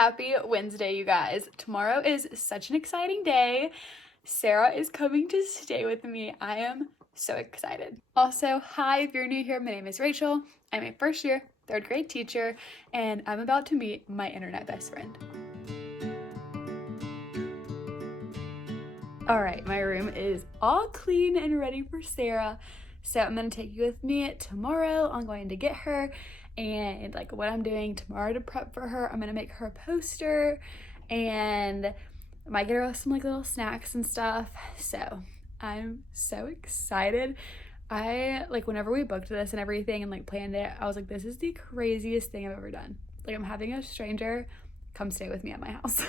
Happy Wednesday, you guys. Tomorrow is such an exciting day. Sarah is coming to stay with me. I am so excited. Also, hi, if you're new here, my name is Rachel. I'm a first year, third grade teacher, and I'm about to meet my internet best friend. All right, my room is all clean and ready for Sarah. So I'm gonna take you with me tomorrow. I'm going to get her and like what I'm doing tomorrow to prep for her. I'm gonna make her a poster and I might get her some like little snacks and stuff. So I'm so excited. I like whenever we booked this and everything and like planned it, I was like, this is the craziest thing I've ever done. Like I'm having a stranger come stay with me at my house.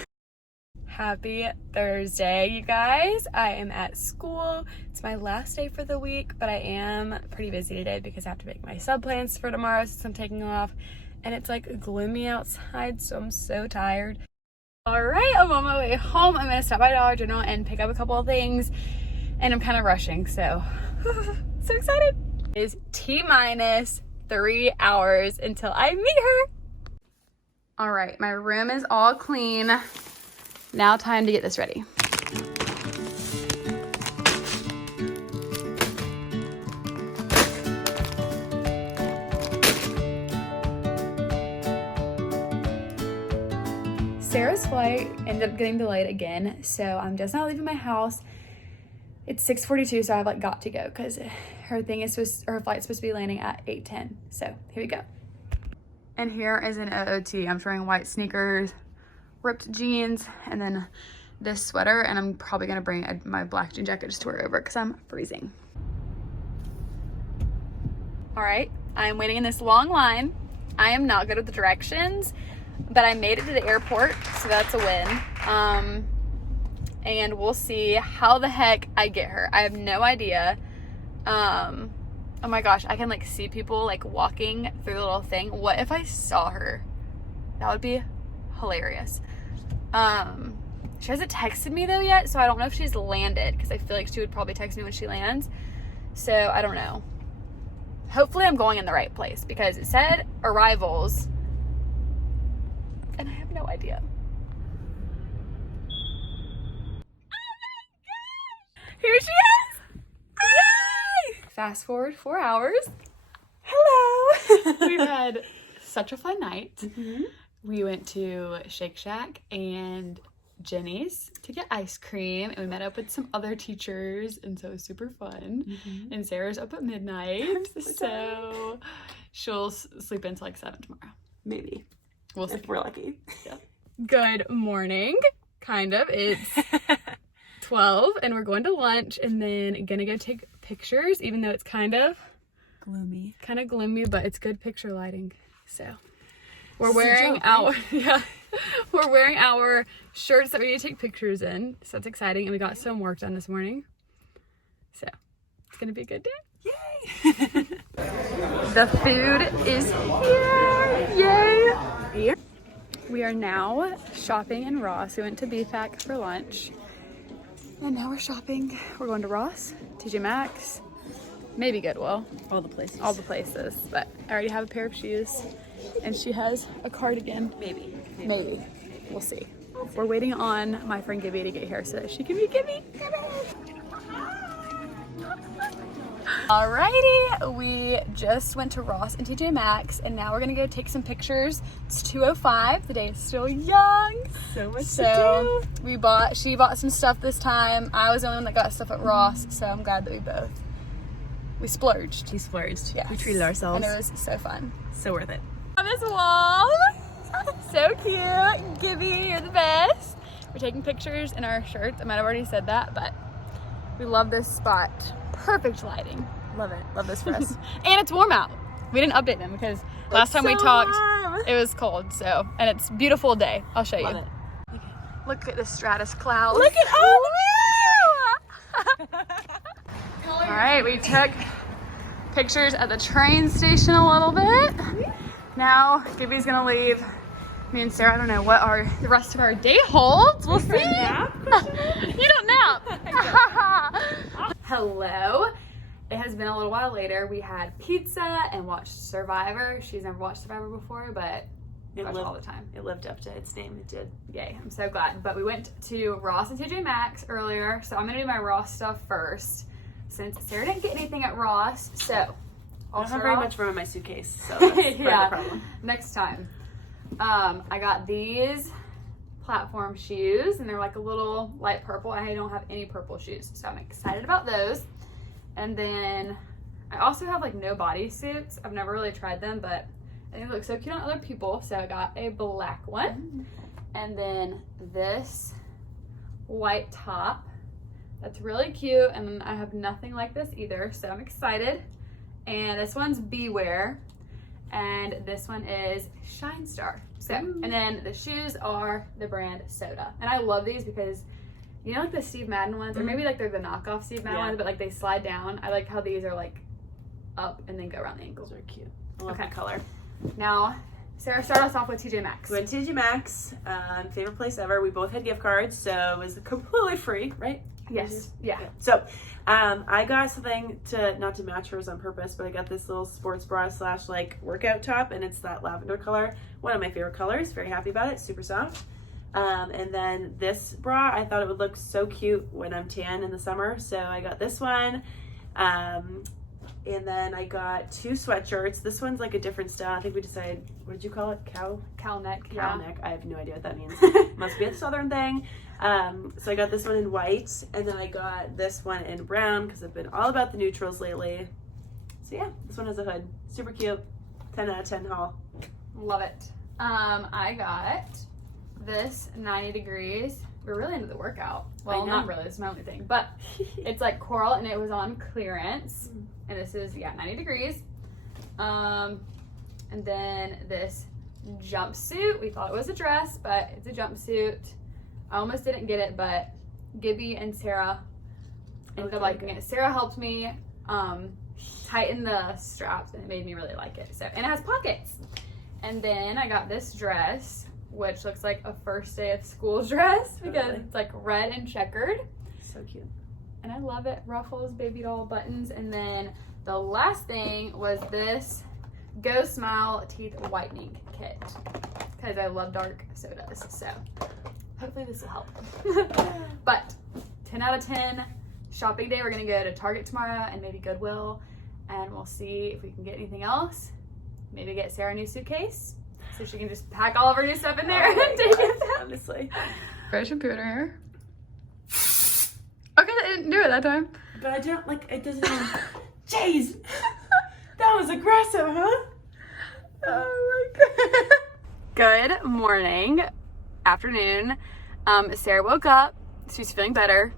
Happy Thursday, you guys. I am at school. It's my last day for the week, but I am pretty busy today because I have to make my sub plans for tomorrow since I'm taking off. And it's like gloomy outside, so I'm so tired. All right, I'm on my way home. I'm gonna stop by Dollar General and pick up a couple of things. And I'm kind of rushing, so so excited. It is T-minus 3 hours until I meet her. All right, my room is all clean. Now time to get this ready. Sarah's flight ended up getting delayed again, so I'm just not leaving my house. It's 6:42, so I've like got to go because her flight's supposed to be landing at 8:10. So here we go. And here is an OOT. I'm wearing white sneakers, ripped jeans, and then this sweater, and I'm probably gonna bring my black jean jacket just to wear over because I'm freezing. All right, I'm waiting in this long line. I am not good with the directions, but I made it to the airport, so that's a win. And we'll see how the heck I get her. I have no idea. Oh my gosh, I can like see people like walking through the little thing. What if I saw her? That would be hilarious. She hasn't texted me though yet, so I don't know if she's landed because I feel like she would probably text me when she lands. So I don't know. Hopefully I'm going in the right place because it said arrivals and I have no idea. Here she is! Yay! Fast forward 4 hours. Hello! We've had such a fun night. Mm-hmm. We went to Shake Shack and Jenny's to get ice cream, and we met up with some other teachers, and so it was super fun. Mm-hmm. And Sarah's up at midnight, so she'll sleep until like 7 tomorrow. Maybe. We'll see. If we're lucky. Yeah. Good morning. Kind of. It's 12, and we're going to lunch, and then gonna go take pictures, even though it's kind of gloomy, but it's good picture lighting. So we're wearing we're wearing our shirts that we need to take pictures in, so that's exciting. And we got some work done this morning, so it's gonna be a good day. Yay! The food is here. Yay! We are now shopping in Ross. We went to BFAC for lunch. And now we're shopping. We're going to Ross, TJ Maxx, maybe Goodwill. All the places. But I already have a pair of shoes. And she has a cardigan. Maybe. We'll see. We're waiting on my friend Gibby to get here so that she can meet Gibby. Alrighty, we just went to Ross and TJ Maxx, and now we're gonna go take some pictures. It's 2:05. The day is still young. So much to do. She bought some stuff this time. I was the only one that got stuff at Ross, so I'm glad that we splurged. Yes. We treated ourselves. And it was so fun. So worth it. On this wall. So cute. Gibby, you're the best. We're taking pictures in our shirts. I might have already said that, but we love this spot. Perfect lighting. Love it. Love this for us. And it's warm out. We didn't update them because last time we talked, it was cold. So, and it's a beautiful day. I'll show you. Love it. Okay. Look at the stratus clouds. Look at all the view! All right, we took pictures at the train station a little bit. Now, Gibby's gonna leave. Me and Sarah, I don't know what the rest of our day holds. We'll see. Nap? You don't nap. Hello. It has been a little while later. We had pizza and watched Survivor. She's never watched Survivor before, but watch all the time. It lived up to its name. It did. Yay, I'm so glad. But we went to Ross and TJ Maxx earlier, so I'm gonna do my Ross stuff first since Sarah didn't get anything at Ross. So I don't have very much room in my suitcase, so that's part of the problem. Next time. I got these platform shoes, and they're like a little light purple. I don't have any purple shoes, so I'm excited about those. And then I also have like no bodysuits. I've never really tried them, but I think they look so cute on other people, so I got a black one. And then this white top that's really cute, and I have nothing like this either, so I'm excited. And this one's Beware, and this one is Shine Star. So, and then the shoes are the brand Soda, and I love these because you know, like the Steve Madden ones, or maybe like they're the knockoff Steve Madden ones, but like they slide down. I like how these are like up and then go around the ankles. Those are cute. I love the color. Now, Sarah, start us off with TJ Maxx. We went to TJ Maxx, favorite place ever. We both had gift cards, so it was completely free, right? Yes. Yeah. So, I got something not to match hers on purpose, but I got this little sports bra / like workout top, and it's that lavender color. One of my favorite colors. Very happy about it. Super soft. And then this bra, I thought it would look so cute when I'm tan in the summer, so I got this one. And then I got 2 sweatshirts. This one's like a different style. I think we decided, what did you call it? Cow neck. Cow neck. I have no idea what that means. Must be a southern thing. So I got this one in white, and then I got this one in brown because I've been all about the neutrals lately. So yeah, this one has a hood. Super cute. 10 out of 10 haul. Love it. I got this 90 degrees. We're really into the workout. Well, not really. This is my only thing. But it's like coral, and it was on clearance. And this is, 90 degrees. And then this jumpsuit. We thought it was a dress, but it's a jumpsuit. I almost didn't get it, but Gibby and Sarah ended up liking it. Sarah helped me tighten the straps, and it made me really like it. So, and it has pockets. And then I got this dress, which looks like a first day of school dress because it's like red and checkered. So cute. And I love it. Ruffles, baby doll buttons. And then the last thing was this Go Smile teeth whitening kit because I love dark sodas. So hopefully this will help. But 10 out of 10 shopping day. We're going to go to Target tomorrow and maybe Goodwill, and we'll see if we can get anything else. Maybe get Sarah a new suitcase so she can just pack all of her new stuff in there and take it back. Honestly. Spray shampoo in her hair. Okay, I didn't do it that time. But I don't, like, it doesn't even... Jeez! That was aggressive, huh? Oh my god. Good morning, afternoon. Sarah woke up. She's feeling better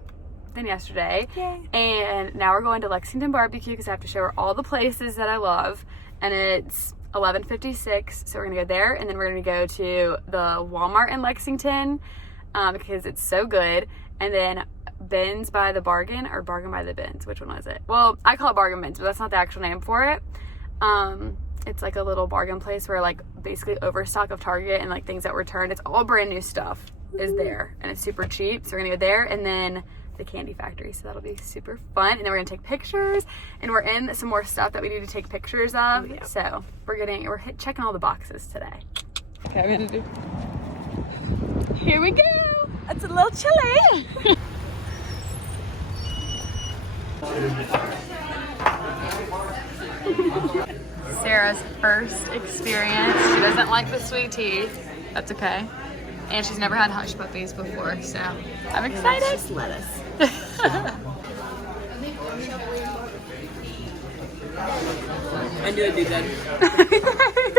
than yesterday. Yay. And now we're going to Lexington Barbecue because I have to show her all the places that I love. And it's 11:56, so we're gonna go there, and then we're gonna go to the Walmart in Lexington because it's so good. And then Bins by the Bargain, or Bargain by the Bins, which one was it? Well, I call it Bargain Bins, but that's not the actual name for it. It's like a little bargain place where like basically overstock of Target and like things that returned, it's all brand new stuff is there, and it's super cheap. So we're gonna go there, and then the candy factory, so that'll be super fun. And then we're gonna take pictures, and we're in some more stuff that we need to take pictures of. Yeah. So we're checking all the boxes today. Okay, I'm gonna do. Here we go. It's a little chilly. Sarah's first experience. She doesn't like the sweet tea. That's okay. And she's never had hush puppies before, so I'm excited. Just lettuce. I knew it'd be good.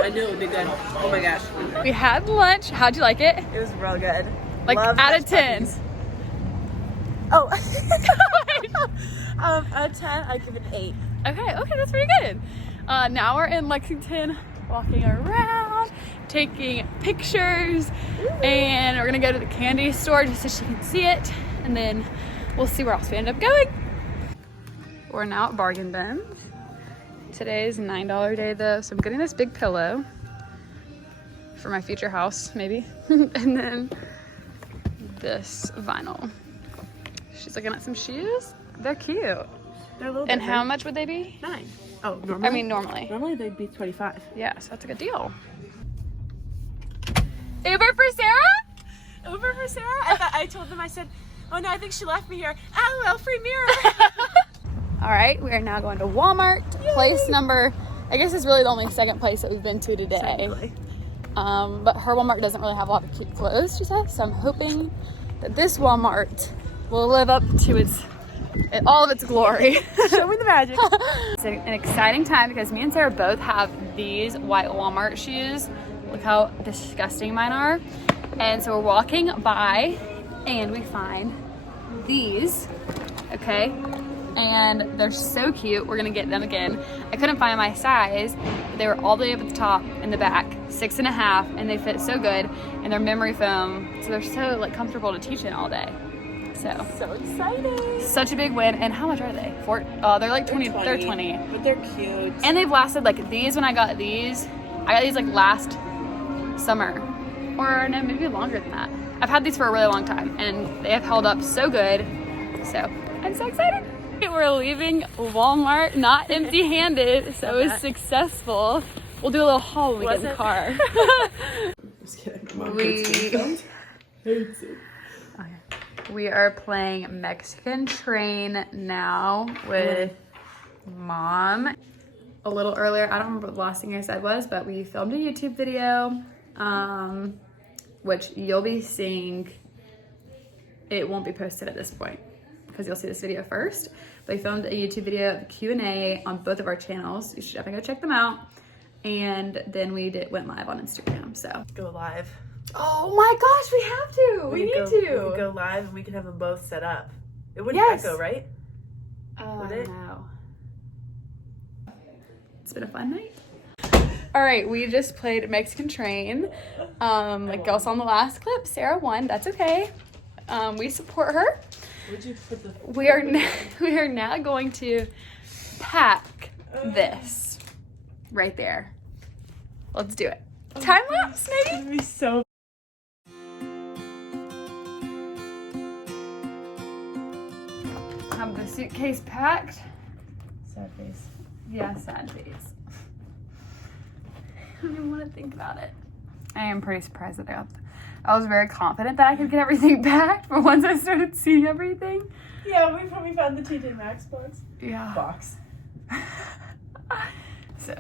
I knew it would be good. Oh my gosh. We had lunch. How'd you like it? It was real good. Like Love out of 10. Oh. Out of 10, I give it an 8. Okay, that's pretty good. Now we're in Lexington, walking around, taking pictures, and we're gonna go to the candy store just so she can see it, and then we'll see where else we end up going. We're now at Bargain Bins. Today is $9 day though, so I'm getting this big pillow for my future house, maybe. And then this vinyl. She's looking at some shoes. They're cute. They're a little And different. how much would they be? 9. Oh, normally? I mean, normally. Normally they'd be 25. Yeah, so that's a good deal. Uber for Sarah? Uber for Sarah? I told them, I said, oh no, I think she left me here. LOL, free mirror. All right, we are now going to Walmart. Yay. Place number, I guess it's really the only second place that we've been to today. Exactly. But her Walmart doesn't really have a lot of cute clothes, she said, so I'm hoping that this Walmart will live up to all of its glory. Show me the magic. It's an exciting time because me and Sarah both have these white Walmart shoes. Look how disgusting mine are. And so we're walking by and we find these, okay? And they're so cute. We're gonna get them again. I couldn't find my size, but they were all the way up at the top in the back, 6.5, and they fit so good. And they're memory foam, so they're so like comfortable to teach in all day. So exciting. Such a big win. And how much are they? They're like 20. They're 20. But they're cute. And they've lasted like these. When I got these like last summer, or no, maybe longer than that. I've had these for a really long time, and they have held up so good. So I'm so excited. We're leaving Walmart not empty-handed, so it was successful. We'll do a little haul when we get in the car. Just kidding. We are playing Mexican Train now with Mom. A little earlier, I don't remember what the last thing I said was, but we filmed a YouTube video, which you'll be seeing. It won't be posted at this point because you'll see this video first. But we filmed a YouTube video of the Q&A on both of our channels. You should definitely go check them out. And then we went live on Instagram, so. Go live. Oh my gosh, we have to. We need to. We could go live and we could have them both set up. It wouldn't echo, right? Would it? No. It's been a fun night. All right, we just played Mexican Train. Like y'all saw in the last clip, Sarah won. That's okay. We support her. Would you put the... We are now going to pack this right there. Let's do it. Time lapse, maybe? It's gonna be so... Have the suitcase packed. Sad face. Yeah, sad face. I don't even want to think about it. I am pretty surprised that I was very confident that I could get everything packed, but once I started seeing everything. Yeah, we probably found the TJ Maxx box. Yeah. Box. So,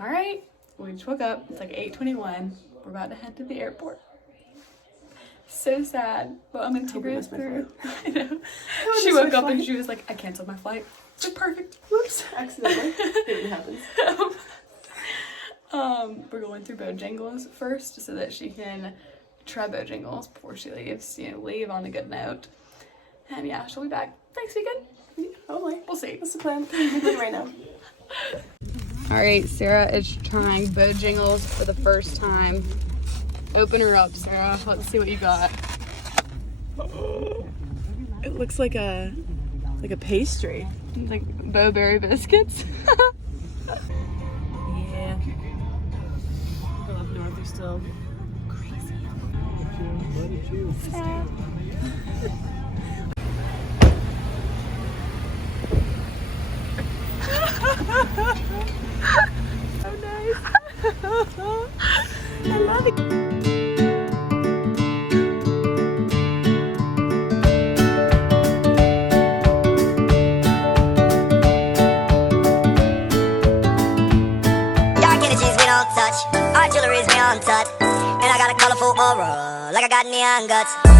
all right. We just woke up. It's like 8:21. We're about to head to the airport. So sad, but I'm gonna take her through. I know. She woke up and she was like, I canceled my flight. It's like, perfect. Whoops. Accidentally. It happens. We're going through Bojangles first so that she can try Bojangles before she leaves. You know, leave on a good note. And yeah, she'll be back next weekend. Yeah, hopefully. We'll see. That's the plan. We're doing right now. All right, Sarah is trying Bojangles for the first time. Open her up, Sarah. Let's see what you got. It looks like a pastry. Like Bo-berry biscuits. Yeah. People up north are still crazy. Sad. So nice. I love it. Our jewelry's beyond touch, and I got a colorful aura, like I got neon guts.